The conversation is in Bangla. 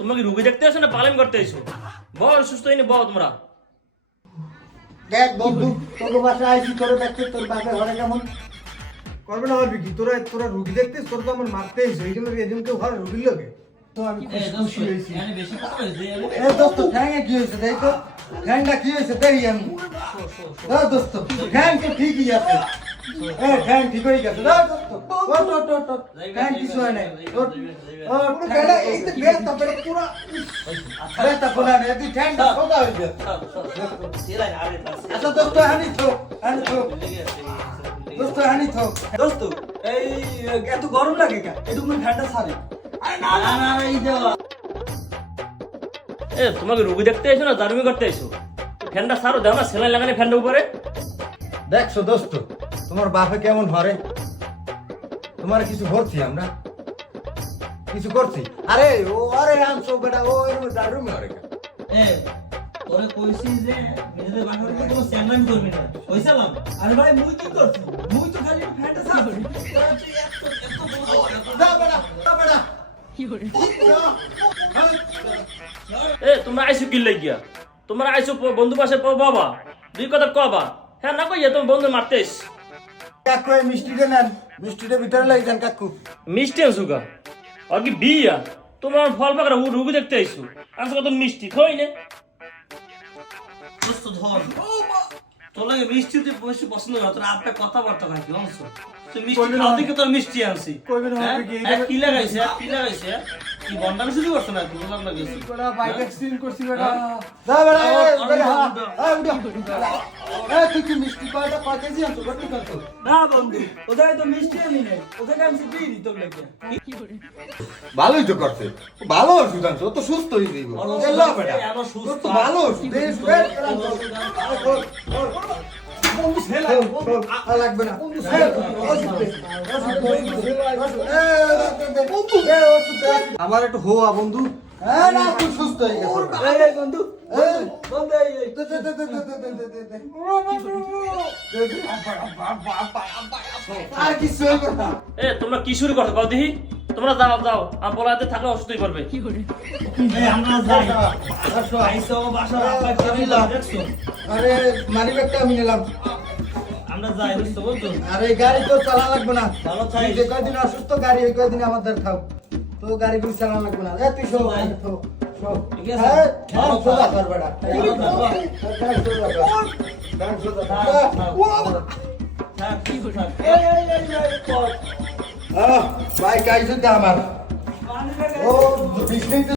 তোমাকে রুগী দেখতে আসো না পালন করতে এসো? বল সুস্থ হয়নি বল তোমরা। দেখ বন্ধু, তোকে বাসায় আইসি করে দেখতে তোর বাপের ঘরে কেমন করবে না হবে কি? তোরা তোরা রুগী দেখতে তোর তো আমার মারতে এসে এই জন্য এদিন কেউ ঘরে রুগীর লোকে তো আমি খুশি হয়েছি। এ দোস্ত ঠ্যাঙে কি হয়েছে দেখ তো, ঠ্যাংটা কি হয়েছে দেখি আমি। দোস্ত ঠ্যাং তো ঠিকই আছে, ঠ্যাং ঠিক হয়ে গেছে। দোস্ত ঠ্যাং কিছু হয় নাই। এই তো বেস্তা পেরে পুরো বেস্তা খোলা নেই, তুই ঠ্যাংটা সোজা হয়ে গেছে। আচ্ছা দোস্ত হানি থো দোস্ত হানি থো। দোস্ত এই এত গরম লাগে কেন? এটুকু ঠান্ডা ছাড়ে। তোমাকে রুগী দেখতে এসো না দারুমি করতে এসো? ফ্যানটা সারো দাও না, সেলাই লাগানে ফ্যানটা উপরে। দেখছো দোস্ত তোমার বাপে কেমন হরে? তোমার কিছু করছি আমরা, কিছু করছি? আরে ও আরে আনছো বেটা, ও এর দারুমি হরে কেন? তোরে কইছি যে নিজেদের বাসায় কোনো স্যান্ডউইচ করবি না, কইছিলাম। আরে ভাই মুই কি করছি? মুই তো খালি ফ্যানটা সাফ করি। তোরা তুই এত দা বেটা দা বেটা তোমরা আইসো কি লাগিয়া? তোমরা আইসো বন্ধু পাশে বাবা দুই কথা কবা, হ্যাঁ না কইয়া তুমি বন্ধু মারতে এস। কাকু এই মিষ্টিটা নেন, মিষ্টিটা ভিতরে লাগি দেন কাকু। মিষ্টি আনছো গা? আর কি বিয়া? তোমার ফল পাকড়া রুগী দেখতে আইসো, আনছো কত মিষ্টি থই না? দোস্ত ধর তোর লাগে মিষ্টি তুই বেশি পছন্দ না, তোর আপে কথাবার্তা খাই অংশ তুই মিষ্টি খাও দেখে তোর মিষ্টি আনছি। কইবে না হবে কি? কি লাগাইছে কি লাগাইছে? কি বন্ডামি শুরু করছ না? তুই বললাম লাগেছে বেটা বাইক এক্সচেঞ্জ করছি বেটা। দা বেটা বেটা তুই কি মিষ্টি পাটা কয় কেজি আনছো? কত কত? না বন্ধু, ওদের তো মিষ্টি আনি নাই, ওদের আনছি বিড়ি তোর লাগে। ভালোই তো করছে, ভালো ওষুধ আনছো, ও তো সুস্থ হয়ে যাইব। এলা বেটা আমার সুস্থ তোর তো ভালো ওষুধ দেশ লাগবে না। আমার একটু হোয়া বন্ধু। না তুই সুস্থ হয়ে গেছে এই বন্ধু বন্ধু আর কিছু হইবে না। তোমরা কি শুরু করছো কও দেখি? তোমরা যাও যাও, আর বলাতে থাকলে অসুস্থই পারবে। এই আমরা যাই আইসো বাসার আপা কেমন দেখছো? আরে মানি ব্যাগটা আমি নিলাম। আমরা যাই বুঝছো বলছো? আর এই গাড়ি তো চালা লাগবে না, ভালো চাই। তুই যে কয়দিন অসুস্থ গাড়ি ওই কয়দিন আমাদের খাও, তো গাড়ি গুলো চালা লাগবে না। তুই শো শো শো ঠিক আছে। সোজা কর বেটা। ভাই কাইছে আমার ও বিষ্ণু